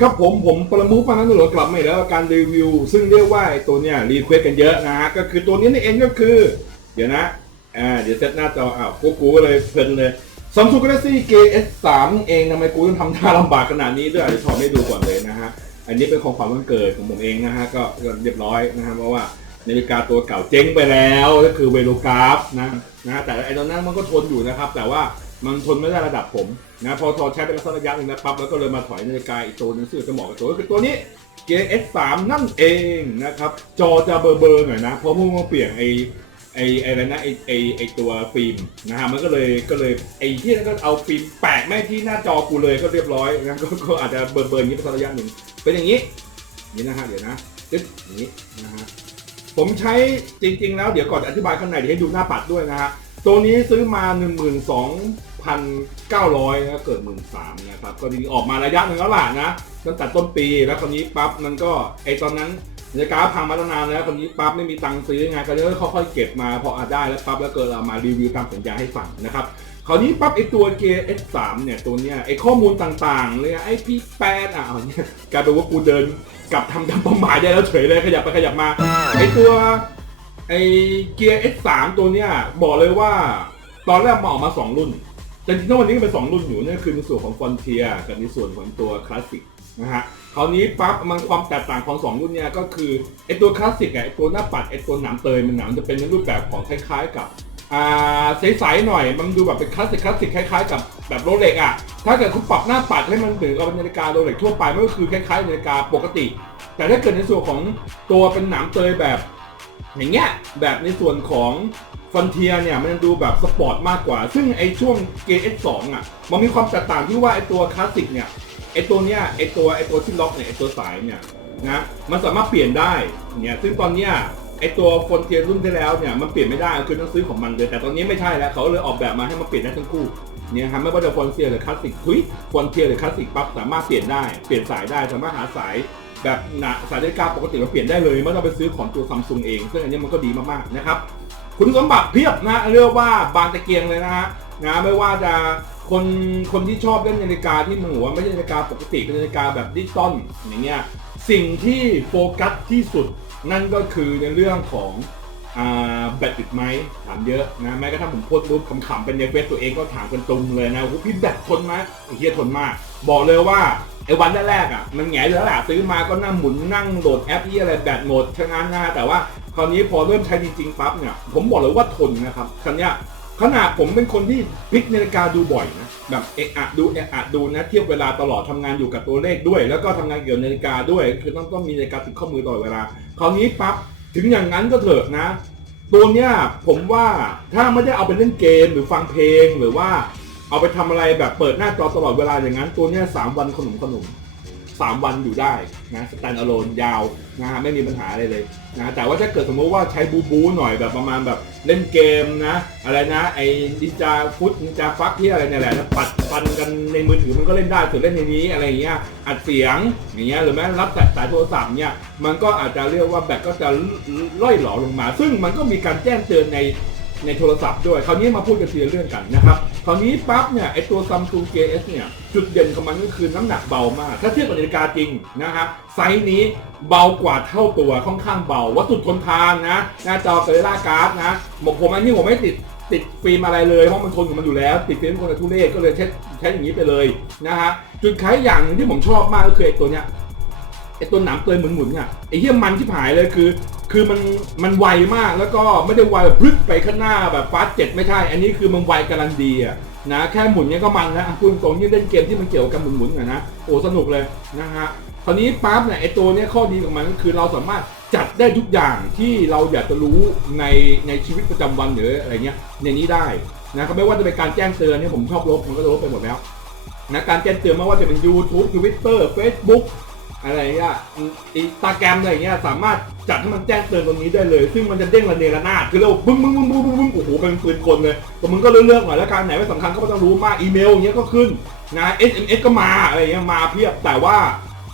ครับผม ผมปรมุขมานันหลวงกลับมาอีกแล้วการรีวิว ซึ่งเรียกว่าตัวเนี้ยรีเควสกันเยอะนะฮะ ก็คือตัวนี้นี่เองก็คือ เดี๋ยวนะ อ่า เดี๋ยวเซตหน้าจออ้าวกูกูเลยเพลินเลย Samsung Galaxy GS3 นี่เองทำไมกูต้องทำท่าลำบากขนาดนี้ด้วยเดี๋ยวถอดให้ดูก่อนเลยนะฮะ อันนี้เป็นของขวัญวันเกิดของผมเองนะฮะ ก็เรียบร้อยนะฮะเพราะว่านาฬิกาตัวเก่าเจ๊งไปแล้วก็คือเวโลกราฟนะนะฮะแต่ไอ้ตอนนั้นมันก็ทนอยู่นะครับ แต่ว่ามันทนไม่ได้ระดับผม นะพอทอใช้ไปสักระยะหนึ่งนะปั๊บแล้วก็เลยมาถอยนาฬิกาอีกตัวนึงซึ่งจะเหมาะกับตัวก็คือตัวนี้ GS3 นั่นเองนะครับ จอจะเบอร์เบอร์หน่อยนะ เพราะพวกมันเปลี่ยนไอไอไออะไรนะไอไอไอตัวฟิล์มนะฮะมันก็เลยก็เลยไอที่นั่นก็เอาฟิล์มแปะแม่ที่หน้าจอกูเลยก็เรียบร้อยนะก็ก็อาจจะเบอร์เบอร์อย่างนี้ไปสักระยะหนึ่งเป็นอย่างนี้นี่นะฮะเดี๋ยวนะจึ๊ดนี้นะฮะผมใช้จริง ๆ แล้วเดี๋ยวก่อนอธิบายข้างในเดี๋ยวให้ดูหน้าปัดด้วยนะฮะตัวนี้ซื้อมา 12,900นะเกิด13,000นะครับ ก็จริงๆออกมาระยะหนึ่งแล้วล่ะนะตั้งแต่ต้นปีแล้วคนนี้ปั๊บมันก็ไอตอนนั้นนาฬิกาพังมาตั้งนานแล้วคนนี้ปั๊บไม่มีตังค์ซื้อไงก็เลยค่อยๆเก็บมาพออาได้แล้วปั๊บแล้วเกิดเอามารีวิวตามสัญญาให้ฟังนะครับคราวนี้ปั๊บไอตัว GS3 เนี่ยตัวเนี้ยไอข้อมูลต่างๆเลยไอพี่แปดอะเอาเนี่ยกลายเป็นว่ากูเดินกลับทำตามเป้าหมายได้แล้วเฉยเลยขยับไปขยับมาไอตัวไอเกียร์ S3 ตัวเนี้ยบอกเลยว่า ตอนแรกมาออกมา 2 รุ่น แต่จริงๆวันนี้ก็เป็น2รุ่นอยู่นั่นคือในส่วนของฟอนเทียกับในส่วนของตัวคลาสสิกนะฮะคราวนี้ปั๊บมันความแตกต่างของ2รุ่นเนี่ยก็คือไอตัวคลาสสิกอะไอตัวหน้าปัดไอตัวหนามเตยมันหนามจะเป็นในรูปแบบของคล้าย ๆ กับอ่าใสๆหน่อยมันดูแบบเป็นคลาสสิกคลาสสิกคล้ายๆ กับแบบโรเล็กอะถ้าเกิดคุณปรับหน้าปัดให้มันเหมือนกับนาฬิกาโรเล็กทั่วไปมันก็คือคล้ายๆนาฬิกาปกติ แต่ถ้าเกิดในส่วนของตัวเป็นหนามเตยแบบอย่างเงี้ยแบบในส่วนของ ฟอนเทียเนี่ยมันดูแบบสปอร์ตมากกว่า ซึ่งไอช่วง GS2 อะ มันมีความแตกต่างที่ว่าไอตัวคลาสสิกเนี่ยไอตัวเนี้ยไอตัวไอตัวที่ล็อกเนี่ยไอตัวสายเนี่ยนะมันสามารถเปลี่ยนได้เนี่ยซึ่งตอนเนี้ยไอตัวฟอนเทียรุ่นที่แล้วเนี่ยมันเปลี่ยนไม่ได้คือต้องซื้อของมันเลย แต่ตอนนี้ไม่ใช่แล้วเขาเลยออกแบบมาให้มันเปลี่ยนได้ทั้งคู่เนี่ยครับไม่ว่าจะฟอนเทียหรือคลาสสิกทุยฟอนเทียหรือคลาสสิกปั๊บสามารถเปลี่ยนได้เปลี่ยนสายได้สามารถหาสายแบบหนาสายนาฬิกาปกติเราเปลี่ยนได้เลยไม่ต้องไปซื้อของตัวซัมซุงเองซึ่งอันนี้มันก็ดีมากๆนะครับ คุณสมบัติเพียบนะเรียกว่าบานตะเกียงเลยนะฮะนะไม่ว่าจะคนคนที่ชอบเล่นนาฬิกาที่มันหัวาไม่ใช่นาฬิกาปกติเป็นนาฬิกาแบบดิจิตอลอย่างเงี้ยสิ่งที่โฟกัสที่สุดนั่นก็คือในเรื่องของอ่าแบตอึดไหมถามเยอะนะแม้กระทั่งผมโพสต์รูปขำๆเป็นในเฟซตัวเองก็ถามกันตรงเลยนะโอ้พี่แบตทนไหมไอ้เฮียทนมาก บอกเลยว่าไอ้วันแรกๆอะมันแง่แล้วแหละซื้อมาก็นั่งหมุนนั่งโหลดแอปที่อะไรแบตหมดทั้งนั้นนะแต่ว่า คราวนี้พอเริ่มใช้จริงๆปั๊บเนี่ยผมบอกเลยว่าทนนะครับคันเนี้ยขนาดผมเป็นคนที่พลิกนาฬิกาดูบ่อยนะแบบเอะอะดูเอะอะดูนะเทียบเวลาตลอดทำงานอยู่กับตัวเลขด้วย แล้วก็ทำงานเกี่ยวกับนาฬิกาด้วย คือต้องต้องมีนาฬิกาติดข้อมือตลอดเวลาคราวนี้ปั๊บถึงอย่างนั้นก็เถอะนะ ตัวเนี้ยผมว่าถ้าไม่ได้เอาไปเล่นเกมหรือฟังเพลงหรือว่าเอาไปทำอะไรแบบเปิดหน้าจอตลอดเวลาอย่างนั้น ตัวเนี้ยสามวันขนมขนมสามวันอยู่ได้นะสแตนด์อะโลนยาวนะฮะไม่มีปัญหาอะไรเลย นะแต่ว่าถ้าเกิดสมมติว่าใช้บูบูหน่อยแบบประมาณแบบเล่นเกมนะ อะไรนะไอ้ดิจาฟุตดิจาฟักที่อะไรเนี่ยแหละแล้วปัดปันกันในมือถือมันก็เล่นได้ส่วนเล่นในนี้อะไรอย่างเงี้ยอัดเสียงอย่างเงี้ยหรือแม้รับแตะสายโทรศัพท์เนี่ยมันก็อาจจะเรียกว่าแบตก็จะล่อยหลอลงมา ซึ่งมันก็มีการแจ้งเตือนใน ในโทรศัพท์ด้วยคราวนี้มาพูดกันทีละเรื่องกันนะครับคราวนี้ปั๊บเนี่ยไอตัว Samsung GS เนี่ยจุดเด่นของมันก็คือน้ำหนักเบามาก ถ้าเทียบกับนาฬิกาจริงนะครับไซส์นี้เบากว่าเท่าตัวค่อนข้างเบา วัสดุทนทานนะหน้าจอเกลล่าการ์ดนะบอกผมอันนี้ผมไม่ติดติดฟิล์มอะไรเลยเพราะมันทนของมันอยู่แล้ว ติดฟิล์มคนละทุเรศก็เลยใช้ใช้อย่างนี้ไปเลยนะฮะจุดขายอย่างหนึ่งที่ผมชอบมากก็คือไอตัวเนี้ยไอตัวหนามเตยหมุนๆเนี่ยไอเหี้ยมันที่หายเลยคือ คือมันมันไวมากแล้วก็ไม่ได้ไวแบบพลึกไปข้างหน้าแบบฟาสเจ็ดไม่ใช่ อันนี้คือมันไวการันดีอะนะแค่หมุนเนี้ยก็มันแล้วอะพูดตรงๆนี่เล่นเกมที่มันเกี่ยวกับการหมุนๆอะนะโอ้สนุกเลยนะฮะคราวนี้ปั๊บเนี่ยไอตัวเนี้ยข้อดีของมันก็คือเราสามารถจัดได้ทุกอย่างที่เราอยากจะรู้ในในชีวิตประจำวันหรืออะไรเงี้ยในนี้ได้นะครับไม่ว่าจะเป็นการแจ้งเตือนเนี่ยผมชอบลบผมก็ลบไปหมดแล้วนะการแจ้งเตือนไม่ว่าจะเป็น YouTube Twitter Facebook อะไรเงี้ยอินสตาแกรมอะไรเงี้ยสามารถจัดให้มันแจ้งเตือนตรงนี้ได้เลย ซึ่งมันจะเด้งระเนระนาดคือเราบึ้งบึ้งบึ้งบึ้งบึ้งบึ้งโอ้โหเป็นปืนกลเลยแต่มึงก็เลือกๆหน่อยแล้วการไหนไม่สำคัญก็ไม่ต้องรู้มากอีเมลอย่างเงี้ยก็ขึ้นนะ SMS ก็มาอะไรเงี้ยมาเพียบแต่ว่า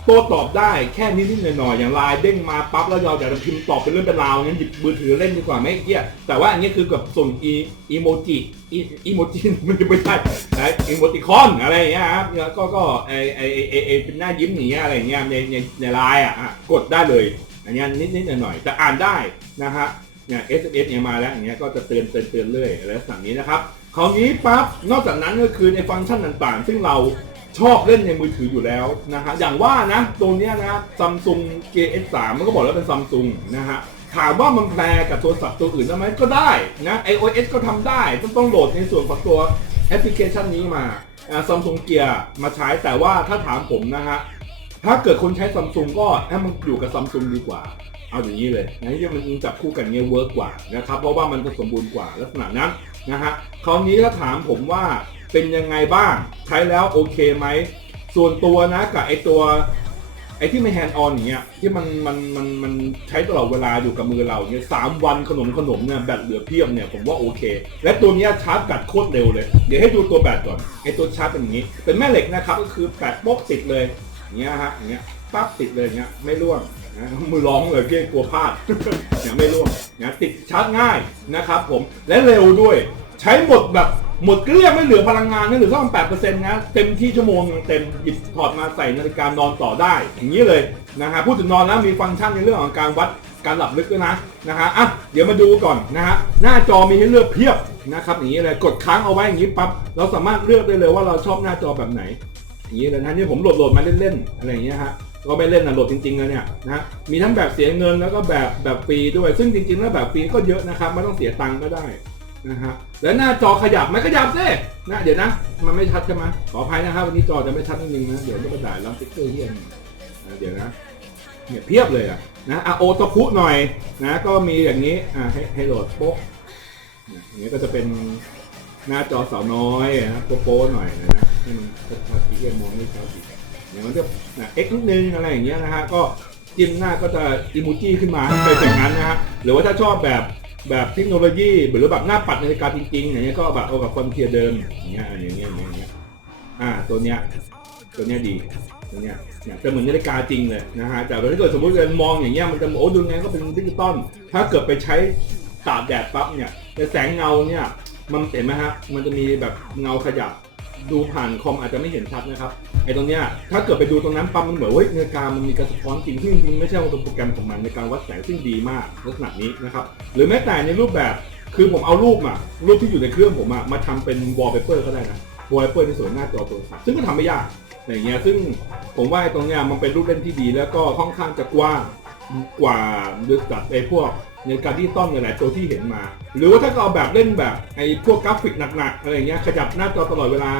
โต้ตอบได้แค่นิดๆหน่อยๆอย่างไลน์เด้งมาปั๊บแล้วเราอยากจะพิมพ์ตอบเป็นเรื่องเป็นราวงั้นหยิบมือถือเล่นดีกว่าไหมเกี้ยแต่ว่าอันนี้คือกับส่งอีอีโมจิอีอีโมจิมันจะไม่ใช่นะอีโมติคอนอะไรอย่างเงี้ยครับก็ก็ไอไอไอไอเป็นหน้ายิ้มอย่างเงี้ยอะไรอย่างเงี้ยในในในไลน์อะกดได้เลยอันเนี้ยนิดๆหน่อยๆแต่อ่านได้นะฮะเนี่ย SMS เนี่ยมาแล้วอย่างเงี้ยก็จะเตือนเตือนเตือนเรื่อยอะไรสั่งนี้นะครับคราวนี้ปั๊บนอกจากนั้นก็คือในฟังก์ชันต่างๆ ซึ่งเรา ชอบเล่นในมือถืออยู่แล้วนะฮะอย่างว่านะตัวเนี้ยนะซัมซุง GS3 มันก็บอกแล้วเป็นซัมซุงนะฮะถามว่ามันแพรกับโทรศัพท์ตัวอื่นได้ไหมก็ได้นะ iOS ก็ทำได้ต้องต้องโหลดในส่วนของตัวแอปพลิเคชันนี้มาซัมซุงเกียร์มาใช้แต่ว่าถ้าถามผมนะฮะถ้าเกิดคนใช้ซัมซุงก็ให้มันอยู่กับซัมซุงดีกว่า เอาอย่างนี้เลยนะที่มันจับคู่กันเงี้ยเวิร์กกว่านะครับเพราะว่ามันจะสมบูรณ์กว่าลักษณะนั้นนะฮะคราวนี้ถ้าถามผมว่า เป็นยังไงบ้าง ใช้แล้วโอเคไหม ส่วนตัวนะกับไอตัวไอที่ไม่แฮนด์ออนอย่างเงี้ยที่มันมันมันมันใช้ตลอดเวลาอยู่กับมือเราเนี่ยสามวันขนมขนมเนี่ยแบตเหลือเพียบเนี่ยผมว่าโอเค และตัวเนี้ยชาร์จแบตโคตรเร็วเลย เดี๋ยวให้ดูตัวแบตก่อนไอตัวชาร์จเป็นอย่างนี้ เป็นแม่เหล็กนะครับก็คือแปดโป๊กติดเลยอย่างเงี้ยฮะอย่างเงี้ยปั๊บติดเลยอย่างเงี้ยไม่ร่วงนะมือร้องเลยเพี่กลัวพลาดเนี่ยไม่ร่วงนะติดชาร์จง่ายนะครับผมและเร็วด้วย ใช้หมดแบบ หมดเกลี้ยงไม่เหลือพลังงานไม่เหลือสักแปดเปอร์เซ็นต์นะเต็มที่ชั่วโมงเต็มหยิบถอดมาใส่นาฬิกานอนต่อได้ อย่างนี้เลยนะฮะพูดถึงนอนแล้วมีฟังก์ชันในเรื่องของการวัดการหลับลึกด้วยนะนะฮะอะเดี๋ยวมาดูก่อนนะฮะหน้าจอมีให้เลือกเพียบนะครับอย่างนี้เลยกดค้างเอาไว้อย่างนี้ปั๊บเราสามารถเลือกได้เลยว่าเราชอบหน้าจอแบบไหน อย่างนี้เลยนะนี่ผมโหลดโหลดมาเล่นๆอะไรอย่างเงี้ยฮะก็ไม่เล่นนะโหลดจริงๆเลยเนี่ยนะมีทั้งแบบเสียเงินแล้วก็แบบแบบฟรีด้วย ซึ่งจริงๆแล้วแบบฟรีก็เยอะนะครับไม่ต้องเสียตังค์ก็ได้ นะฮะแล้วหน้าจอขยับไหมขยับสินะเดี๋ยวนะ มันไม่ชัดใช่ไหมขออภัยนะครับ วันนี้จอจะไม่ชัดนิดนึงนะเดี๋ยวจะมาด่าล้ำสติ๊กเกอร์เฮียนนะเดี๋ยวนะเนี่ยเพียบเลยอะนะอะโอตะพุหน่อยนะก็มีอย่างนี้อะให้ให้โหลดโป๊ะเนี่ยอย่างนี้ก็จะเป็นหน้าจอสาวน้อยนะโป๊ะๆหน่อยนะให้มันชัดๆที่จะมองไม่ชัดอีกอย่างมันจะนะเอ็กนิดนึงอะไรอย่างเงี้ยนะฮะก็จิ้มหน้าก็จะอิมูจิขึ้นมาไปอย่างนั้นนะฮะหรือว่าถ้าชอบแบบ แบบเทคโนโลยีหรือแบบหน้าปัดนาฬิกาจริงๆอย่างเงี้ยก็แบบเอากับคอนเทียเดิมอย่างเงี้ยอย่างเงี้ยอย่างเงี้ยอ่าตัวเนี้ยตัวเนี้ยดีตัวเนี้ยเนี่ยจะเหมือนนาฬิกาจริงเลยนะฮะแต่ถ้าเกิดสมมติเรามองอย่างเงี้ยมันจะโอ้ดูไงก็เป็นดิจิตอลถ้าเกิดไปใช้ตากแดดปั๊บเนี่ยในแสงเงาเนี่ยมันเห็นไหมฮะมันจะมีแบบเงาขยับ ดูผ่านคอมอาจจะไม่เห็นชัดนะครับไอ้ตรงเนี้ยถ้าเกิดไปดูตรงนั้นปั๊มมันเหมือนเฮ้ยนาฬิกามันมีกระสะท้อนจริงซึ่งจริงๆไม่ใช่ว่าตัวโปรแกรมของมันในการวัดแสงซึ่งดีมากลักษณะนี้นะครับหรือแม้แต่ในรูปแบบคือผมเอารูปอะรูปที่อยู่ในเครื่องผมอะมาทำเป็นวอลเปเปอร์ก็ได้นะวอลเปเปอร์ในส่วนหน้าจอโทรศัพท์ซึ่งก็ทำไม่ยากอย่างเงี้ยซึ่งผมว่าไอ้ตรงเนี้ยมันเป็นรูปเล่นที่ดี แล้วก็ค่อนข้างจะกว้างกว่าบริษัทไอ้พวก ในการดิจิตอลหลายๆตัวที่เห็นมา หรือว่าถ้าเอาแบบเล่นแบบไอ้พวกกราฟิกหนักๆอะไรอย่างเงี้ยขยับหน้าจอตลอดเวลา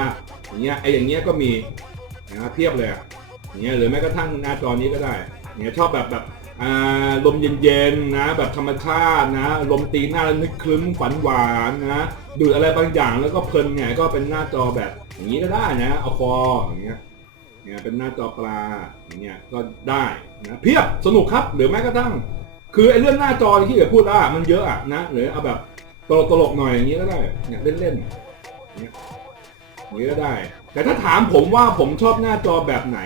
อย่างเงี้ยไอ้อย่างเงี้ยก็มีนะเพียบเลยอะอย่างเงี้ยหรือแม้กระทั่งหน้าจอนี้ก็ได้อย่างเงี้ยชอบแบบแบบอ่าลมเย็นๆนะแบบธรรมชาตินะลมตีหน้าแล้วนึกคลึ้มฝันหวานนะดูดอะไรบางอย่างแล้วก็เพลินเนี่ยก็เป็นหน้าจอแบบอย่างนี้ก็ได้นะเอาคออย่างเงี้ยเนี่ยเป็นหน้าจอปลาอย่างเงี้ยก็ได้นะเพียบสนุกครับหรือแม้กระทั่ง คือไอ้เรื่องหน้าจอที่เดี๋ยวพูดว่ามันเยอะอะนะหรือเอาแบบตลกตลกๆหน่อยอย่างนี้ก็ได้เนี่ยเล่นเล่นๆอย่างเงี้ยอย่างนี้ก็ได้ แต่ถ้าถามผมว่าผมชอบหน้าจอแบบไหน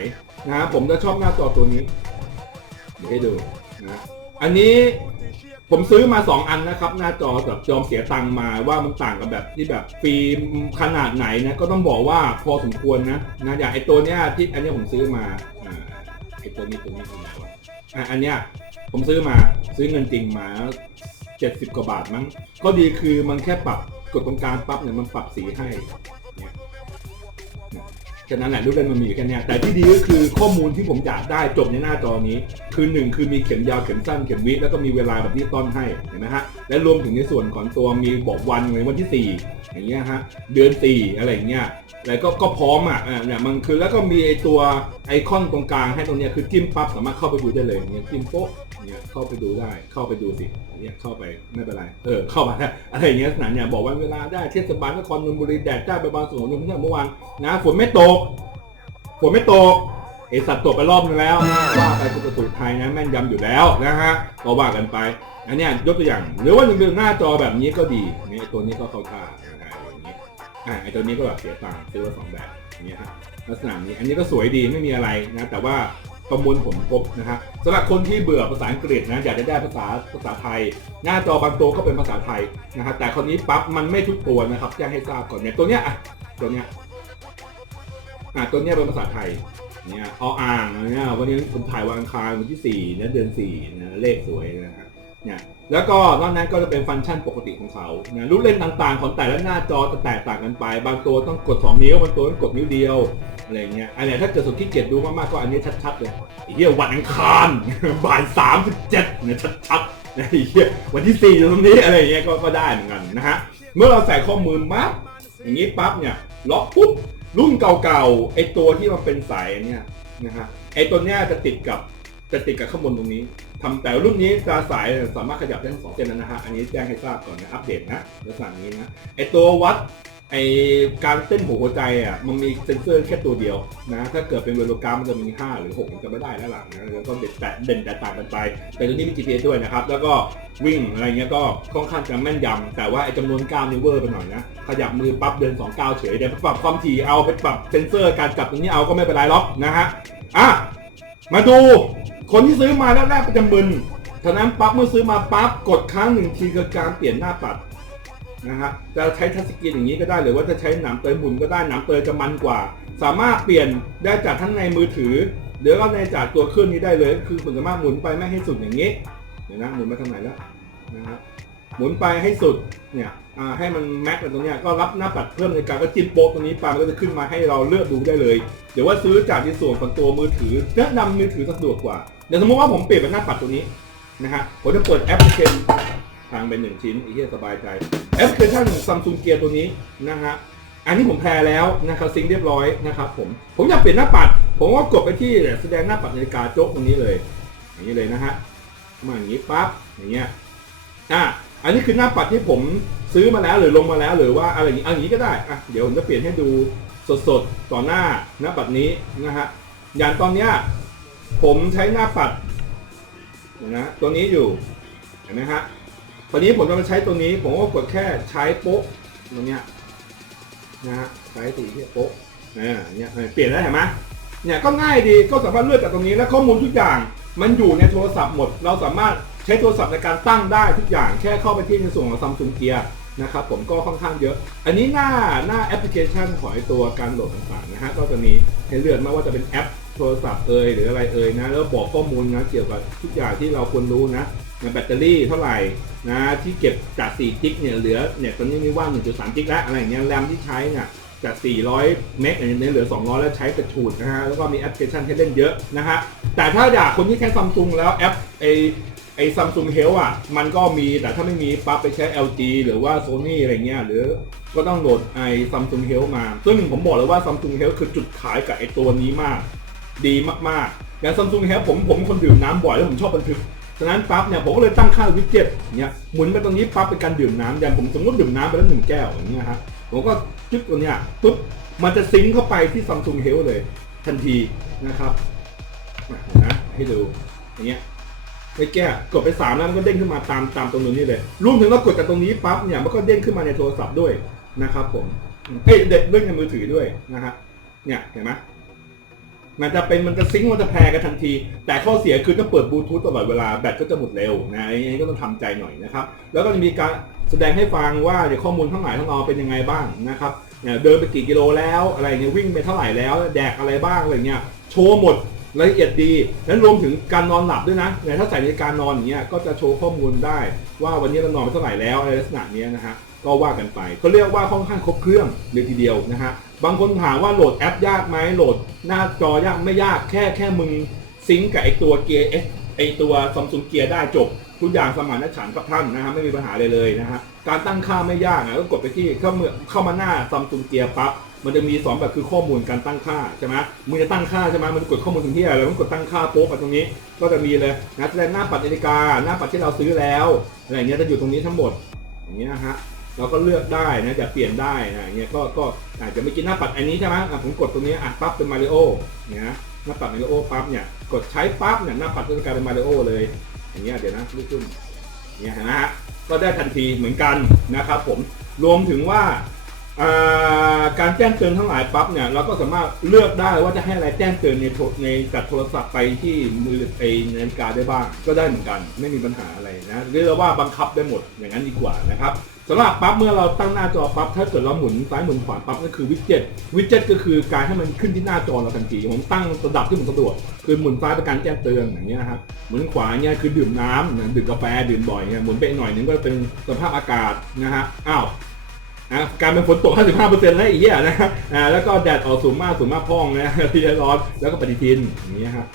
นะผมจะชอบหน้าจอตัวนี้เดี๋ยวให้ดูนะอันนี้ผมซื้อมา 2 อันนะครับ หน้าจอแบบยอมเสียตังค์มาว่ามันต่างกับแบบที่แบบฟิล์มขนาดไหนนะก็ต้องบอกว่าพอสมควรนะนะอย่างไอตัวเนี้ยที่อันเนี้ยผมซื้อมาอ่าไอตัวนี้ตัวนี้ตัวนี้อะอันเนี้ยผมซื้อมา ซื้อเงินจริงมาเจ็ดสิบกว่าบาทมั้งก็ดีคือมันแค่ปรับกดตรงกลางปั๊บเนี่ยมันปรับสีให้เนี่ยเนี่ยแค่นั้นแหละรูปเล่นมันมีอยู่แค่นี้แต่ที่ดีก็คือข้อมูลที่ผมอยากได้จบในหน้าจอนี้ คือหนึ่งคือมีเข็มยาวเข็มสั้นเข็มวิแล้วก็มีเวลาแบบที่ต้นให้เห็นไหมฮะและรวมถึงในส่วนของตัวมีบอกวันในวันที่สี่อย่างเงี้ยฮะเดือนสี่อะไรอย่างเงี้ยแล้วก็ก็พร้อมอะเนี่ยมันคือแล้วก็มีไอตัวไอคอนตรงกลางให้ตรงเนี้ยคือจิ้มปั๊บสามารถเข้าไปดูได้เลยเนี่ยจิ้มโป๊ะ เนี่ยเข้าไปดูได้เข้าไปดูสิเนี่ยเข้าไปไม่เป็นไรเออเข้ามาแล้วอะไรอย่างเงี้ยสนานเนี่ยบอกวันเวลาได้เทศบาลนครนนทบุรีแดดจ้าไปบางส่วนของเมื่อวานนะฝนไม่ตกฝนไม่ตกไอสัตว์ตกไปรอบนึงแล้วว่าไปกุตุไทยนะแม่นยำอยู่แล้วนะฮะก็ว่ากันไปอันนี้ยกตัวอย่าง หรือว่าหนึ่งหน้าจอแบบนี้ก็ดีเนี่ยตัวนี้ก็เข้าท่านะครับอย่างนี้อ่าไอตัวนี้ก็แบบเสียตังค์ซื้อมาสองแบบอย่างเงี้ยฮะลักษณะนี้อันนี้ก็สวยดีไม่มีอะไรนะแต่ว่า ประมวลผลครบนะฮะสำหรับคนที่เบื่อภาษาอังกฤษนะอยากจะได้ภาษาภาษาไทย หน้าจอบางตัวก็เป็นภาษาไทยนะฮะแต่คนนี้ปั๊บมันไม่ทุกตัวนะครับแจ้งให้ทราบก่อนเนี่ยตัวเนี้ยอะตัวเนี้ยอะตัวเนี้ยเป็นภาษาไทยเนี่ยออ่างเนี่ยวันนี้ผมถ่ายวันอังคารวันที่สี่เดือนสี่นะเลขสวยนะฮะเนี่ย แล้วก็นอกนั้นก็จะเป็นฟังก์ชันปกติของเขานะรูปเล่นต่างๆ ของแต่ละหน้าจอจะแตกต่างกันไป บางตัวต้องกด 2 นิ้ว บางตัวต้องกดนิ้วเดียว อะไรเงี้ย อันนี้ถ้าเกิดสุดที่เกียจดูมากๆ ก็อันนี้ชัดๆเลยไอ้เหี้ยวันอังคารบ่ายสามสิบเจ็ดเนี่ยชัดๆนะไอ้เหี้ยวันที่สี่ตรงนี้อะไรเงี้ยก็ก็ได้เหมือนกันนะฮะ เมื่อเราใส่ข้อมูลปั๊บอย่างนี้ปั๊บเนี่ยล็อกปุ๊บรุ่นเก่าๆไอ้ตัวที่มันเป็นสายเนี่ยนะฮะไอ้ตัวเนี้ยจะติดกับจะติดกับข้างบนตรงนี้ ทำแต่รุ่นนี้ตาสายสามารถขยับได้ทั้งสองเส้นแล้วนะฮะ อันนี้แจ้งให้ทราบก่อนนะอัปเดตนะลักษณะนี้นะไอตัววัดไอการเต้นหัวใจอะมันมีเซ็นเซอร์แค่ตัวเดียวนะถ้าเกิดเป็นเวโลกราฟมันจะมี 5 หรือ6ผมจะไม่ได้แล้วหลังนะแล้วก็เด่นแต่เด่นแต่ต่างกันไป แต่ตัวนี้มี GPS ด้วยนะครับ แล้วก็วิ่งอะไรเงี้ยก็ค่อนข้างจะแม่นยำแต่ว่าไอจำนวนก้าวนี่เวอร์ไปหน่อยนะขยับมือปั๊บเดิน2ก้าวเฉยเดี๋ยวไปปรับความถี่เอาไปปรับเซ็นเซอร์การจับตรงนี้เอาก็ไม่เป็นไรหรอกนะฮะอะมาดู คนที่ซื้อมาแล้วแรกๆก็จะมึนฉะนั้นปั๊บเมื่อซื้อมาปั๊บกดค้างหนึ่งทีคือการเปลี่ยนหน้าปัดนะฮะจะใช้ทัชสกรีนอย่างนี้ก็ได้หรือว่าจะใช้หนังเตยหมุนก็ได้หนังเตยจะมันกว่า สามารถเปลี่ยนได้จากทั้งในมือถือหรือก็ในจากตัวเครื่องนี้ได้เลยคือคุณสามารถหมุนไปไม่ให้สุดอย่างนี้เดี๋ยวนะหมุนมาทางไหนแล้วนะฮะหมุนไปให้สุดเนี่ยให้มันแม็กตรงเนี้ยก็รับหน้าปัดเพิ่มในการก็จิ้มโป๊ะตรงนี้ไปมันก็จะขึ้นมาให้เราเลือกดูได้เลยเดี๋ยวว่าซื้อจากในส่วนของตัวมือถือแนะนำมือถือสะดวกกว่า เดี๋ยวสมมติว่าผมเปลี่ยนเป็นหน้าปัดตัวนี้นะฮะผมจะเปิดแอปพลิเคชันทางเป็นหนึ่งชิ้นอ้เหี้ยสบายใจแอปพลิเคชันซัมซุงเกียร์ตัวนี้นะฮะอันนี้ผมแพรแล้วนะครับซิงเรียบร้อยนะครับผมผมอยากเปลี่ยนหน้าปัด ผมก็กดไปที่แสดงหน้าปัดนาฬิกาโจ๊กตรงนี้เลย อย่างนี้เลยนะฮะมาอย่างนี้ปั๊บอย่างเงี้ยอะอันนี้คือหน้าปัดที่ผมซื้อมาแล้วหรือลงมาแล้วหรือว่าอะไรอย่างนี้อย่างนี้ก็ได้อะเดี๋ยวผมจะเปลี่ยนให้ดูสดๆต่อหน้าหน้าปัดนี้นะฮะอย่างตอนเนี้ย ผมใช้หน้าปัดนะตัวนี้อยู่เห็นไหมฮะตอนนี้ผมจะมาใช้ตัวนี้ ผมก็กดแค่ใช้โป๊ะตรงเนี้ยนะฮะใช้สีที่โป๊ะอ่าเนี่ยเปลี่ยนแล้วเห็นไหมเนี่ยก็ง่ายดีก็สามารถเลือกจากตรงนี้และข้อมูลทุกอย่างมันอยู่ในโทรศัพท์หมด เราสามารถใช้โทรศัพท์ในการตั้งได้ทุกอย่างแค่เข้าไปที่ในส่วนของซัมซุงเกียร์นะครับผมก็ค่อนข้างเยอะ อันนี้หน้าหน้าแอปพลิเคชันของไอตัวการโหลดต่างๆนะฮะก็จะมีให้เลือกไม่ว่าจะเป็นแอป โทรศัพท์เอ่ยหรืออะไรเอ่ยนะแล้วบอกข้อมูลนะเกี่ยวกับทุกอย่างที่เราควรรู้นะนะแบตเตอรี่เท่าไหร่นะที่เก็บจาก4จิกเนี่ยเหลือเนี่ยตอนนี้มีว่าง1.3จิกแล้วอะไรเงี้ยแรมที่ใช้เนี่ยจาก 400 เมกเนี่ยเหลือ 200 แล้วใช้กระฉูดนะฮะแล้วก็มีแอปพลิเคชันให้เล่นเยอะนะฮะแต่ถ้าอยากคนที่แค่ซัมซุงแล้วแอปไอไอซัมซุงเฮลอะมันก็มีแต่ถ้าไม่มีปั๊บไปใช้ LG หรือว่า Sony อะไรเงี้ยหรือก็ต้องโหลดไอซัมซุงเฮลมา ซึ่งผมบอกเลยว่าซัมซุงเฮลคือจุดขายกับไอตัวนี้มาก ดีมากๆอย่างซัมซุงเฮลผมผมคนดื่มน้ำบ่อยแล้วผมชอบบันทึกฉะนั้นปั๊บเนี่ยผมก็เลยตั้งค่าวิดเจ็ตเนี่ยหมุนไปตรงนี้ปั๊บเป็นการดื่มน้ำอย่างผมสมมติดื่มน้ำไปแล้วหนึ่งแก้วอย่างเงี้ยฮะผมก็จึ๊กตัวเนี้ยปุ๊บมันจะซิงเข้าไปที่ซัมซุงเฮลเลยทันทีนะครับนะให้ดูอย่างเงี้ยไอ้แก้กดไปสามแล้วมันก็เด้งขึ้นมาตามตามตรงนี้เลยรวมถึงเรากดจากตรงนี้ปั๊บเนี่ยมันก็เด้งขึ้นมาในโทรศัพท์ด้วยนะครับผมเอ้ยเด็ดเด้งในมือถือด้วยนะฮะเนี่ยเห็นไหม มันจะเป็นมันจะซิงค์มันจะแพรกันทันที แต่ข้อเสียคือถ้าเปิดบลูทูธตลอดเวลาแบตก็จะหมดเร็วนะอันนี้ก็ต้องทำใจหน่อยนะครับ แล้วก็จะมีการแสดงให้ฟังว่าเดี๋ยวข้อมูลทั้งหลายทั้งนอเป็นยังไงบ้างนะครับเดินไปกี่กิโลแล้วอะไรเงี้ยวิ่งไปเท่าไหร่แล้ว แดกอะไรบ้างอะไรเงี้ยโชว์หมดรายละเอียดดีนั้นรวมถึงการนอนหลับด้วยนะเนี่ยถ้าใส่ในการนอนอย่างเงี้ยก็จะโชว์ข้อมูลได้ ว่าวันนี้เรานอนไปเท่าไหร่แล้วอะไรลักษณะเนี้ยนะฮะก็ว่ากันไปเขาเรียกว่าค่อนข้างครบเครื่องเลยทีเดียวนะฮะ บางคนถามว่าโหลดแอปยากไหมโหลดหน้าจอยากไม่ยากแค่แค่มึงซิงกับไอตัวเกียร์ไอตัวซัมซุงเกียร์ได้จบ ทุกอย่างสมานฉันท์กับท่านนะฮะไม่มีปัญหาเลยเลยนะฮะการตั้งค่าไม่ยากนะก็กดไปที่เข้าเมื่อเข้ามาหน้าซัมซุงเกียร์ปั๊บมันจะมีสองแบบคือข้อมูลการตั้งค่าใช่ไหมมึงจะตั้งค่าใช่ไหมมันกดข้อมูลถึงที่อะไรมันกดตั้งค่าโป๊ะตรงนี้ ก็จะมีเลยนะแสดงหน้าปัดนาฬิกาหน้าปัดที่เราซื้อแล้วอะไรเงี้ยจะอยู่ตรงนี้ทั้งหมดอย่างเงี้ยฮะ เราก็เลือกได้นะจะเปลี่ยนได้นะอย่างเงี้ยก็ก็อาจจะไม่กินหน้าปัดอันนี้ใช่ไหมผมกดตรงนี้อะปั๊บเป็นมาริโอเนี่ยนะหน้าปัดมาริโอปั๊บเนี่ยกดใช้ปั๊บเนี่ยหน้าปัดก็จะกลายเป็นมาริโอเลยอย่างเงี้ยเดี๋ยวนะลุกขึ้นเนี่ยเห็นไหมฮะก็ได้ทันทีเหมือนกันนะครับผมรวมถึงว่าอ่าการแจ้งเตือนทั้งหลายปั๊บเนี่ยเราก็สามารถเลือกได้ว่าจะให้อะไรแจ้งเตือนในในจากโทรศัพท์ไปที่มือไอนาฬิกาได้บ้าง ก็ได้เหมือนกัน ไม่มีปัญหาอะไรนะเรียกว่าบังคับได้หมดอย่างนั้นดีกว่านะครับ สำหรับปั๊บเมื่อเราตั้งหน้าจอปั๊บถ้าเกิดเราหมุนซ้ายหมุนขวาปั๊บนั่นคือวิดเจ็ตวิดเจ็ตก็คือการให้มันขึ้นที่หน้าจอเราทันทีผมตั้งระดับที่มันสะดวกคือหมุนซ้ายเป็นการแจ้งเตือนอย่างเงี้ยนะครับหมุนขวาเนี่ยคือดื่มน้ำดื่มกาแฟดื่มบ่อยเนี่ยหมุนไปหน่อยนึงก็เป็นสภาพอากาศนะฮะอ้าว อะการเป็นฝนตก 55%แล้วอีกอย่างนะครับอ่าแล้วก็แดดออกสูงมากสูงมากพองนะที่จะร้อนแล้วก็ปฏิทินอย่างเงี้ยครับ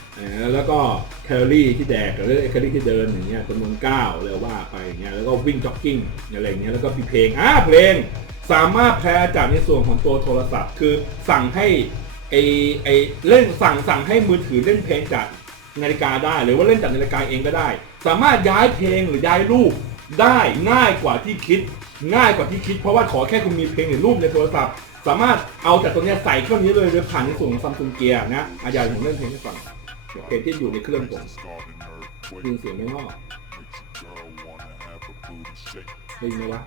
แล้วก็แคลอรี่ที่แดกหรือแคลอรี่ที่เดินอย่างเงี้ยจำนวนก้าวเลยว่าไปอย่างเงี้ยแล้วก็วิ่งจ็อกกิ้งอะไรอย่างเงี้ยแล้วก็มีเพลงอ่าเพลง สามารถแพร่จากในส่วนของตัวโทรศัพท์ คือสั่งให้ไอไอเล่นสั่งสั่งให้มือถือเล่นเพลงจากนาฬิกาได้หรือว่าเล่นจากนาฬิกาเองก็ได้ สามารถย้ายเพลงหรือย้ายรูปได้ง่ายกว่าที่คิด ง่ายกว่าที่คิดเพราะว่าขอแค่คุณมีเพลงหรือรูปในโทรศัพท์ สามารถเอาจากตรงเนี้ยใส่เครื่องนี้เลยโดยผ่านในส่วนของซัมซุงเกียร์นะอาจารย์ผมเล่นเพลงให้ฟังเพลงที่อยู่ในเครื่องผมยินเสียงไม่งอกได้ยินไหมวะ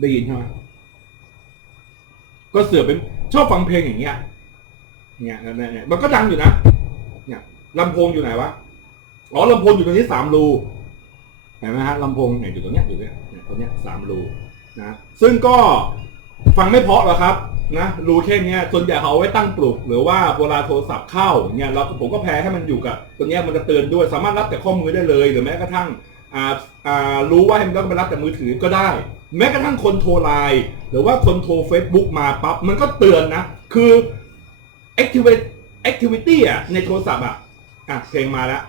ได้ยินใช่ไหมก็เสือเป็นชอบฟังเพลงอย่างเงี้ยเนี่ยเนี่ยเนี่มันก็ดังอยู่นะเนี่ยลำโพงอยู่ไหนวะอ๋อลำโพงอยู่ตรงนี้สามรู ห็นไหมฮะลำโพงเนี่ยอยู่ตรงเนี้ยอยู่เนี่ยเนี่ยตรงเนี้ยสามรูนะซึ่งก็ฟังไม่เพาะหรอกครับนะรูแค่เนี้ยส่วนใหญ่เขาเอาไว้ตั้งปลุก หรือว่าเวลาโทรศัพท์เข้าเนี่ยเราผมก็แพ้ให้มันอยู่กับตัวเนี้ยมันจะเตือนด้วย สามารถรับจากข้อมือได้เลย หรือแม้กระทั่งอ่าอ่ารู้ว่าให้มันต้องไปรับจากมือถือก็ได้ แม้กระทั่งคนโทรไลน์หรือว่าคนโทร Facebook มาปั๊บมันก็เตือนนะ คือ activity activity อะในโทรศัพท์อะอะเพลงมาแล้ว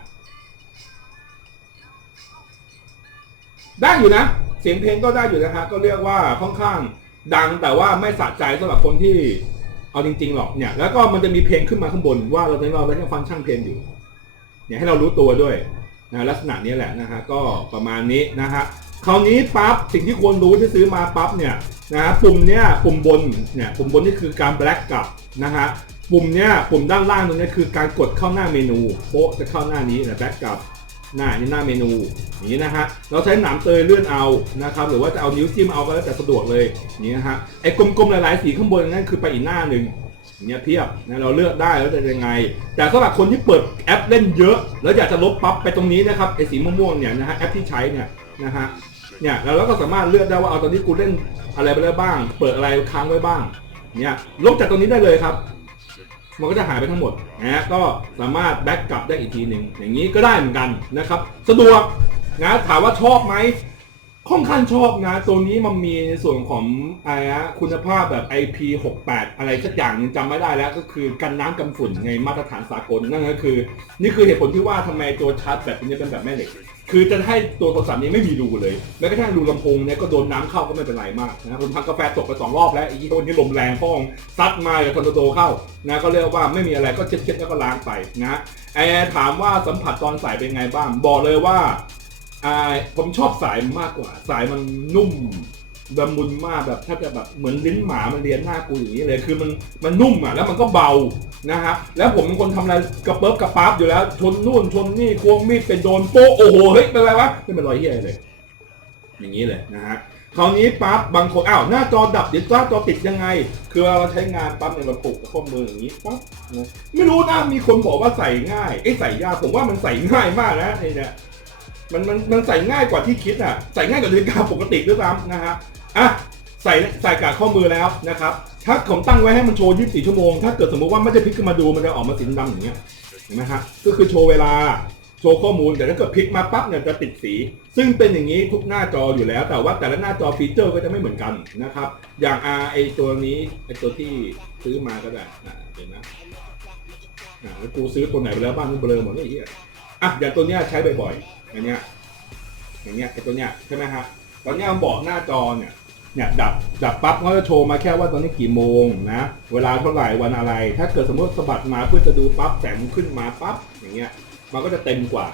ได้อยู่นะ เสียงเพลงก็ได้อยู่นะฮะก็เรียกว่าค่อนข้างดังแต่ว่าไม่สะใจสำหรับคนที่เอาจริง ๆ หรอกเนี่ย แล้วก็มันจะมีเพลงขึ้นมาข้างบนว่าเราตอนนี้เราได้ฟังช่างเพลงอยู่ เนี่ยให้เรารู้ตัวด้วยนะลักษณะนี้แหละนะฮะก็ประมาณนี้นะฮะคราวนี้ปั๊บสิ่งที่ควรรู้ที่ซื้อมาปั๊บเนี่ยนะฮะปุ่มเนี้ยปุ่มบนเนี่ยปุ่มบนนี่คือการแบล็กกลับนะฮะปุ่มเนี้ยปุ่มด้านล่างตรงนี้คือการกดเข้าหน้าเมนูโป๊ะจะเข้าหน้านี้นะแบล็กกลับหน้านี่หน้าเมนู นี้นะฮะเราใช้หนามเตยเลื่อนเอานะครับหรือว่าจะเอานิ้วจิ้มเอาก็แล้วแต่สะดวกเลยนี้นะฮะไอ้กลมๆหลายๆสีข้างบนนั่นคือไปอีกหน้าหนึ่งเงี้ยเพียบนะเราเลือกได้แล้วจะยังไง แต่สำหรับคนที่เปิดแอปเล่นเยอะ แล้วอยากจะลบปั๊บไปตรงนี้นะครับไอ้สีม่วงๆเนี่ยนะฮะแอปที่ใช้เนี่ยนะฮะเนี่ยแล้วเราก็สามารถเลือกได้ว่าเอาตอนนี้กูเล่นอะไรไปแล้วบ้าง เปิดอะไรค้างไว้บ้างเนี่ยลบจากตรงนี้ได้เลยครับมันก็จะหายไปทั้งหมดนะก็สามารถแบ็กกลับได้อีกทีหนึ่งอย่างนี้ก็ได้เหมือนกันนะครับ สะดวก นะถามว่าชอบไหมค่อนข้างชอบนะ ตัวนี้มันมีในส่วนของอะไรนะคุณภาพแบบ IP68 อะไรสักอย่างจำไม่ได้แล้วก็คือกันน้ำกันฝุ่นในมาตรฐานสากลนั่นก็คือ นี่คือเหตุผลที่ว่าทำไมตัวชาร์จแบตนี้เป็นแบบแม่เหล็ก คือจะให้ตัวโทรศัพท์นี้ไม่มีรูเลยแม้กระทั่งรูลำโพงเนี่ยก็โดนน้ำเข้าก็ไม่เป็นไรมากนะครับผมทำกาแฟตกไปสองรอบแล้วไอ้ที่คนนี้ลมแรงพ้องซัดมากับทอร์นาโดเข้านะก็เรียกว่าไม่มีอะไรก็เช็ดๆแล้วก็ล้างไปนะไอถามว่าสัมผัสตอนใส่เป็นไงบ้างบอกเลยว่า อ่าผมชอบสายมากกว่า สายมันนุ่มละมุนมากแบบถ้าจะแบบเหมือนลิ้นหมามันเรียนหน้ากูอย่างนี้เลย คือมันมันนุ่มอะแล้วมันก็เบานะฮะแล้วผมเป็นคนทำอะไรกระเปิบกระปั๊บอยู่แล้ว ชนนู่นชนนี่ควงมีดเป็นโดนโป๊ะโอ้โหเฮ้ยเป็นไรวะไม่เป็นรอยเหี้ยเลย อย่างนี้เลยนะฮะคราวนี้ปั๊บบางคนอ้าวหน้าจอดับเดี๋ยวหน้าจอติดยังไง คือเราใช้งานปั๊บเนี่ยเราผูกกับข้อมืออย่างนี้ปั๊บนะไม่รู้นะมีคนบอกว่าใส่ง่ายไอ้ใส่ยากผมว่ามันใส่ง่ายมากนะไอ้เนี่ย มันมันมันใส่ง่ายกว่าที่คิดอะ ใส่ง่ายกว่านาฬิกาปกติด้วยซ้ำนะฮะ อะ ใส่ใส่กับข้อมือแล้วนะครับ ถ้าผมตั้งไว้ให้มันโชว์ 24 ชั่วโมง ถ้าเกิดสมมติว่าไม่ได้พลิกขึ้นมาดู มันจะออกมาสีดำอย่างเงี้ย เห็นไหมฮะ ก็คือโชว์เวลา โชว์ข้อมูล แต่ถ้าเกิดพลิกมาปั๊บเนี่ยจะติดสี ซึ่งเป็นอย่างนี้ทุกหน้าจออยู่แล้ว แต่ว่าแต่ละหน้าจอฟีเจอร์ก็จะไม่เหมือนกันนะครับ อย่าง R ไอตัวนี้ไอตัวที่ซื้อมาก็ได้อะเห็นนะ อะแล้วกูซื้อตัวไหนไปแล้วบ้างนี่เบลอหมดเลยไอ้เหี้ยอะอย่างตัวเนี้ยใช้บ่อยๆ อย่างเนี้ยอย่างเนี้ยไอตัวเนี้ยใช่ไหมฮะตอนเนี้ยมันบอกหน้าจอเนี่ยเนี่ยดับดับปั๊บก็จะโชว์มาแค่ว่าตอนนี้กี่โมงนะเวลาเท่าไหร่วันอะไร ถ้าเกิดสมมติสะบัดมาเพื่อจะดูปั๊บแสงมันขึ้นมาปั๊บอย่างเงี้ยมันก็จะเต็มกว่า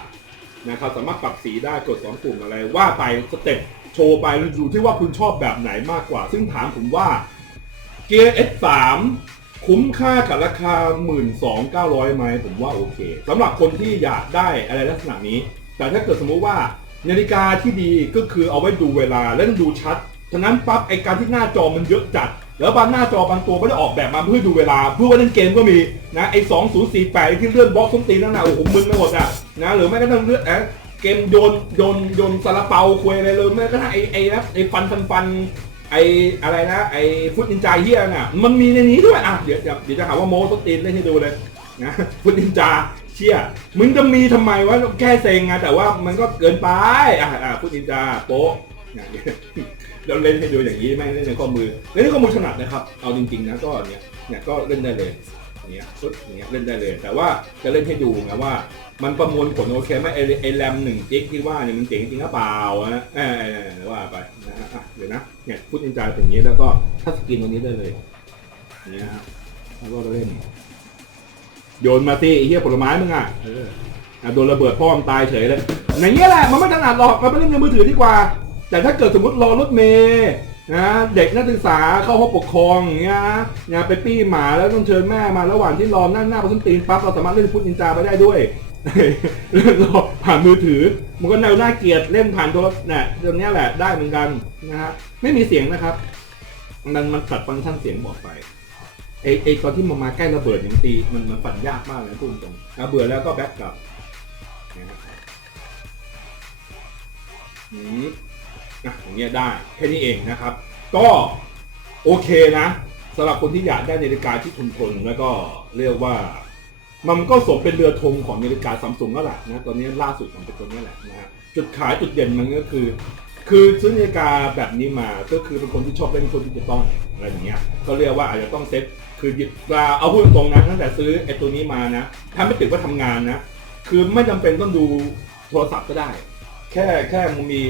นะครับสามารถปรับสีได้กดสองปุ่มอะไร ว่าไปสเต็ปโชว์ไปอยู่ที่ว่าคุณชอบแบบไหนมากกว่า ซึ่งถามผมว่าเกียร์ S3 คุ้มค่ากับราคา 12,900ไหมผมว่าโอเคสำหรับคนที่อยากได้อะไรลักษณะนี้ แต่ถ้าเกิดสมมุติว่านาฬิกาที่ดีก็คือเอาไว้ดูเวลาและดูชัด ฉะนั้นปั๊บไอการที่หน้าจอมันเยอะจัด แล้วบางหน้าจอบางตัวไม่ได้ออกแบบมาเพื่อดูเวลาเพื่อว่าเล่นเกมก็มีนะไอสองศูนย์สี่แปดที่เลื่อนบล็อกส้นตีนนั่นน่ะโอ้โหมึนไปหมดอะนะหรือไม่ก็ต้องเลื่อนเอ๊ะเกมโยนโยนโยนซาลาเปาคุยอะไรเลยไม่ก็ไอไอนะไอฟันฟันฟันไออะไรนะไอฟุตนินจาเฮียน่ะมันมีในนี้ด้วยอะเดี๋ยวเดี๋ยวจะหาว่าโม้ส้นตีนเล่นให้ดูเลยนะฟุตนินจา ชี่ยมึงจะมีทำไมวะแค่เซ็งไงแต่ว่ามันก็เกินไปอะอะฟุตนินจาโป๊ะนะเราเล่นให้ดูอย่างนี้ไม่เล่นในข้อมือเล่นในข้อมือถนัดนะครับเอาจริงๆนะก็เนี้ยเนี่ยก็เล่นได้เลยอย่างเนี้ยปึ๊บอย่างเงี้ยเล่นได้เลย แต่ว่าจะเล่นให้ดูนะว่า มันประมวลผลโอเคไหมไอไอแรมหนึ่งจิกที่ว่าเนี่ยมันเจ๋งจริงหรือเปล่านะเออเออว่าไปนะฮะเดี๋ยวนะเนี่ยพูดนินจาอย่างนี้แล้วก็ถ้าสกินตรงนี้ได้เลยเนี้ยแล้วก็เล่น โยนมาสิไอ้เหี้ยผลไม้มึงอะเอออะโดนระเบิดพ่อมนตายเฉยเลยอย่างเงี้ยแหละมันไม่ถนัดหรอกมันไปเล่นในมือถือดีกว่า แต่ถ้าเกิดสมมติรอรถเมย์นะเด็กนักศึกษาเข้าห้องปกครองอย่างเงี้ยนะนะไปปี้หมาแล้วต้องเชิญแม่มาระหว่างที่รอนั่งหน้าประตูตีนปั๊บเราสามารถเล่นฟุตนินจาไปได้ด้วยเล่นรอผ่านมือถือ มันก็แนวน่าเกลียดเล่นผ่านโทรศัพท์เนี่ยตรงเนี้ยแหละได้เหมือนกันนะฮะไม่มีเสียงนะครับมันมันตัดฟังก์ชันเสียงบอกไป ไอไอตอนที่มันมาใกล้ระเบิดอย่างตีมันมันปั่นยากมากเลยพูดตรงๆอะเบื่อแล้วก็แบ็กกลับนะฮะอืมอะอย่างเงี้ยได้แค่นี้เองนะครับ ก็โอเคนะสำหรับคนที่อยากได้นาฬิกาที่ทนทนแล้วก็เรียกว่า มันก็สมเป็นเรือธงของนาฬิกาซัมซุงแล้วแหละนะตอนนี้ล่าสุดมันเป็นตัวนี้แหละนะฮะจุดขายจุดเด่นมันก็คือ คือซื้อนาฬิกาแบบนี้มาก็คือเป็นคนที่ชอบเล่นคนดิจิตอลอะไรอย่างเงี้ยก็เรียกว่าอาจจะต้องเซ็ต คือหยิบเอาพูดตรงนะตั้งแต่ซื้อไอ้ตัวนี้มานะถ้าไม่ติดว่าทำงานนะ คือไม่จำเป็นต้องดูโทรศัพท์ก็ได้ แค่แค่มันมี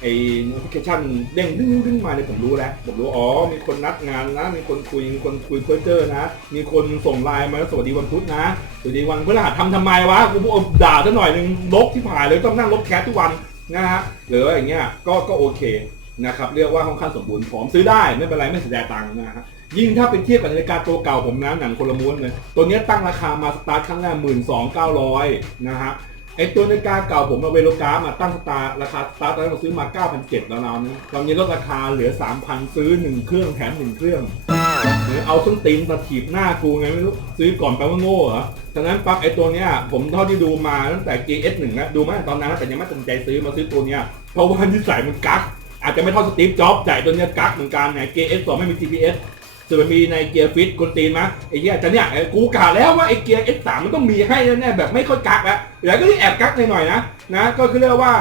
ไอ้ notification เด้งดึ้งดึ้งมาเนี่ยผมรู้แล้ว ผมรู้ อ๋อ มีคนนัดงานนะ มีคนคุย มีคนคุยเพอร์เจอนะ มีคนส่งไลน์มาสวัสดีวันพุธนะ สวัสดีวันพฤหัสทำทำไมวะ กูบอกด่าซะหน่อยหนึงลบที่ผ่านเลยต้องนั่งลบแคสทุกวันนะฮะ หรืออย่างเงี้ย ก็ก็โอเคนะครับ เรียกว่าค่อนข้างสมบูรณ์พร้อมซื้อได้ไม่เป็นไรไม่เสียดายตังค์นะฮะ ยิ่งถ้าไปเทียบกับนาฬิกาตัวเก่าผมนะหนังคนละม้วนเลยตัวนี้ตั้งราคามาสตาร์ทครั้งแรกหมื่นสองเก้าร้อยนะฮะไอตัวนาฬิกาเก่าผมเอาเวโลกามาตั้งสตาร์ราคาสตาร์ตอนนั้นเราซื้อมา 9,700แล้วนะตอนนี้ลดราคาเหลือ 3,000 ซื้อ 1 เครื่องแถม 1 เครื่อง หรือเอาส้นตีนมาถีบหน้ากูไงไม่รู้ ซื้อก่อนแปลว่าโง่เหรอฉะนั้นปั๊บไอตัวเนี้ยผมเท่าที่ดูมาตั้งแต่ GS1 นะดูมาตั้งแต่ตอนนั้นแต่ยังไม่ตัดใจซื้อมาซื้อตัวเนี้ยเพราะว่านิสัยมันกักอาจจะไม่เท่าสตีฟจ็อบส์แต่ตัวเนี้ยกักเหมือนกันเนี่ย GS2 ไม่มี GPS จะไปมีในเกียร์ฟิตคนตีนมะไอ้เหี้ยแต่เนี่ยกูกะแล้วว่าไอ้เกียร์ S3 มันต้องมีให้แน่ๆแบบไม่ค่อยกักแล้วแล้วก็ที่แอบกักหน่อยๆนะนะก็คือเรียกว่า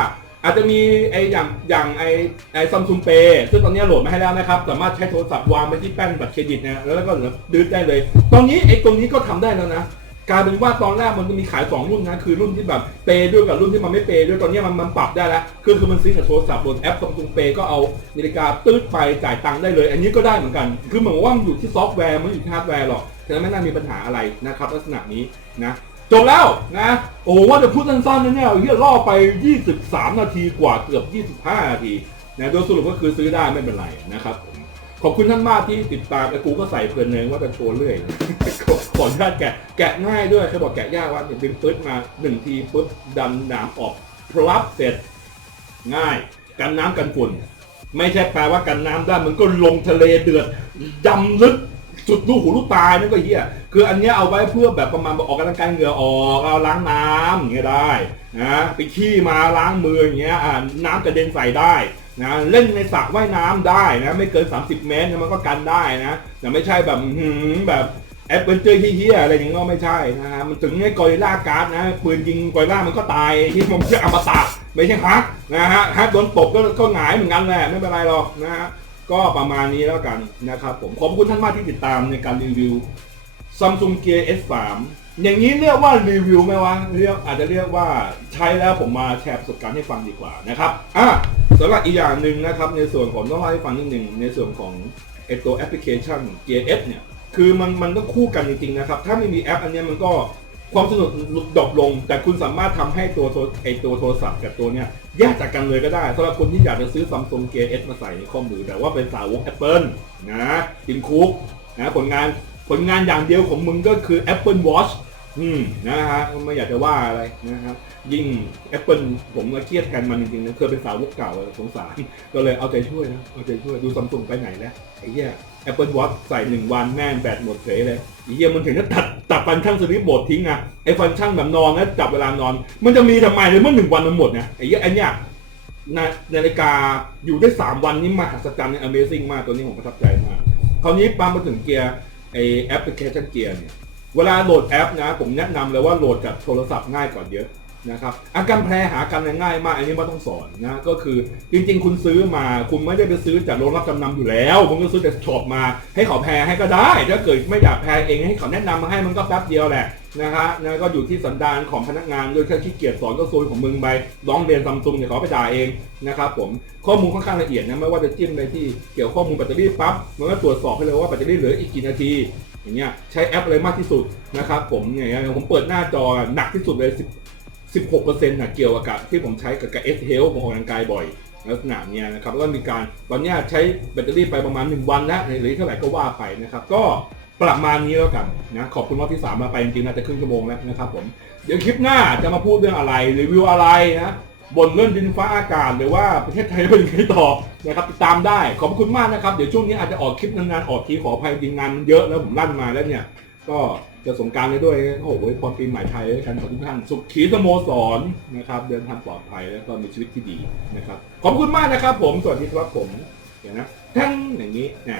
อาจจะมีไอ้อย่างอย่างไอ้ไอ้ซัมซุงเปย์ซึ่งตอนนี้โหลดมาให้แล้วนะครับ สามารถใช้โทรศัพท์วางไปที่แป้นบัตรเครดิตนะแล้วก็ดื้อได้เลย ตอนนี้ไอ้ตรงนี้ก็ทำได้แล้วนะ กลายเป็นว่าตอนแรกมันมีขาย 2 รุ่นนะ คือรุ่นที่แบบเปย์ด้วยกับรุ่นที่มันไม่เปย์ด้วยตอนนี้มันมันปรับได้แล้ว คือคือมันซื้อกับโทรศัพท์บนแอปซัมซุงเปก็เอานาฬิกาตืดไปจ่ายตังค์ได้เลย อันนี้ก็ได้เหมือนกัน คือเหมือนว่ามันอยู่ที่ซอฟต์แวร์มันอยู่ที่ฮาร์ดแวร์หรอกฉะนั้นไม่น่ามีปัญหาอะไรนะครับลักษณะนี้นะจบแล้วนะ โอ้ว่าจะพูดสั้นๆนะเนี่ยเฮียล่อไป 23 นาทีกว่าเกือบ 25 นาทีนะโดยสรุปก็คือซื้อได้ไม่เป็นไรนะครับผม อบคุณท่านมากที่ติดตามไอ้กูก็ใส่เพลินเองว่าจะโชว์เรื่อยขอขออนุญาตแกะแกะง่ายด้วยเคยบอกแกะยากว่าเนี่ยดึงปึ๊ดมาหนึ่งทีปึ๊บดันนามออกพลับเสร็จง่าย กันน้ำกันฝุ่น ไม่ใช่แปลว่ากันน้ำได้มันก็ลงทะเลเดือดดำลึกสุดลูกหูลูกตายนั่นก็เฮียคืออันเนี้ยเอาไว้เพื่อแบบประมาณออกกำลังกายเหงื่อออกเอาล้างน้ำอย่างเงี้ยได้นะไปขี้มาล้างมืออย่างเงี้ยอ่าน้ำกระเด็นใส่ได้ นะเล่นในสระว่ายน้ำได้นะไม่เกิน 30 เมตรมันก็กันได้นะแต่ไม่ใช่แบบหือแบบแอปเปิลเจอร์เฮี้ยอะไรอย่างเงี้ยไม่ใช่นะฮะมันถึงไอ้กอริล่าการ์ดนะปืนยิงกอริลล่ามันก็ตายที่มันจะอมตะไม่ใช่ฮักนะฮะฮักโดนตบก็ก็หงายเหมือนกันแหละไม่เป็นไรหรอกนะฮะก็ประมาณนี้แล้วกันนะครับผมขอบคุณท่านมากที่ติดตามในการรีวิว Samsung Gear S3 อย่างนี้เรียกว่ารีวิวไหมวะเรียกอาจจะเรียกว่าใช้แล้วผมมาแชร์ประสบการณ์ให้ฟังดีกว่านะครับอะสำหรับอีกอย่างหนึ่งนะครับในส่วนของต้องเล่าให้ฟังนิดหนึ่งในส่วนของไอตัวแอปพลิเคชัน Gear S เนี่ยคือมันมันต้องคู่กันจริงๆนะครับ ถ้าไม่มีแอปอันนี้มันก็ความสนุกดรอปลง แต่คุณสามารถทำให้ตัวไอตัวโทรศัพท์กับตัวเนี้ยแยกจากกันเลยก็ได้สำหรับคนที่อยากจะซื้อ Samsung Gear S มาใส่ในข้อมือ แต่ว่าเป็นสาวก Apple นะทิมคุกนะผลงานผลงานอย่างเดียวของมึงก็คือ Apple Watch อืมนะฮะไม่อยากจะว่าอะไรนะครับ ยิ่ง Apple ผมก็เครียดแทนมันจริงๆนะเคยเป็นสาวกเก่าสงสารก็เลยเอาใจช่วยนะเอาใจช่วยดูซัมซุงไปไหนแล้วไอ้เหี้ย Apple Watch ใส่หนึ่งวันแม่แบตหมดเฉยเลยไอ้เหี้ยมันถึงจะตัดตัดฟังก์ชันสลิปโหมดทิ้งอะไอ้ฟังก์ชันแบบนอนแล้วจับเวลานอน มันจะมีทำไมเลยเมื่อหนึ่งวันมันหมดเนี่ยไอ้เหี้ยไอ้เนี่ยนานาฬิกาอยู่ได้สามวันนี่มหัศจรรย์เนี่ย Amazing มากตัวนี้ผมประทับใจมากคราวนี้ปามาถึงเกียร์ไอแอปพลิเคชันเกียร์เนี่ย เวลาโหลดแอปนะผมแนะนำเลยว่าโหลดกับโทรศัพท์ง่ายกว่าเยอะนะครับอาการแพรหากันง่ายมากอันนี้ไม่ต้องสอนนะก็คือจริง ๆ คุณซื้อมาคุณไม่ได้ไปซื้อจากโรงรับจำนำอยู่แล้วคุณก็ซื้อจากช็อปมา ให้เขาแพรให้ก็ได้ ถ้าเกิดไม่อยากแพรเองให้เขาแนะนำมาให้มันก็แป๊บเดียวแหละนะฮะนะก็อยู่ที่สันดานของพนักงานโดยแค่ขี้เกียจสอนก็ซวยของมึงไปร้องเรียนซัมซุงเนี่ยเขาไปด่าเองนะครับผมข้อมูลค่อนข้างละเอียดนะไม่ว่าจะจิ้มไปที่เกี่ยวข้อมูลแบตเตอรี่ปั๊บมันก็ตรวจสอบให้เลยว่าแบตเตอรี่เหลืออีกกี่นาทีอย่างเงี้ยใช้แอปอะไรมากที่สุดนะครับผมเนี่ยผมเปิดหน้าจอหนักที่สุดเลย10 16%นะเกี่ยวกับที่ผมใช้กับกับ S Health ผมออกกำลังกายบ่อยลักษณะเนี้ยนะครับแล้วก็มีการตอนนี้ใช้แบตเตอรี่ไปประมาณ 1 วันแล้วหรือเท่าไหร่ก็ว่าไปนะครับ ก็ประมาณนี้แล้วกันนะขอบคุณรอบที่ 3 มาไปจริงๆน่าจะครึ่งชั่วโมงแล้วนะครับผมเดี๋ยวคลิปหน้าจะมาพูดเรื่องอะไรรีวิวอะไรนะ บนเรื่องดินฟ้าอากาศหรือว่าประเทศไทยเป็นยังไงต่อนะครับติดตามได้ขอบคุณมากนะครับ เดี๋ยวช่วงนี้อาจจะออกคลิปนานๆออกทีขออภัยจริงงานเยอะแล้วผมลั่นมาแล้วเนี่ย ก็จะสงการได้ด้วยโอ้โหพรปีใหม่ไทยด้วยกันขอทุกท่านสุขขีสโมสรนะครับ เดินทางปลอดภัยแล้วก็มีชีวิตที่ดีนะครับ ขอบคุณมากนะครับ ผมสวัสดีครับผมเดี๋ยวนะท่านอย่างนี้นะ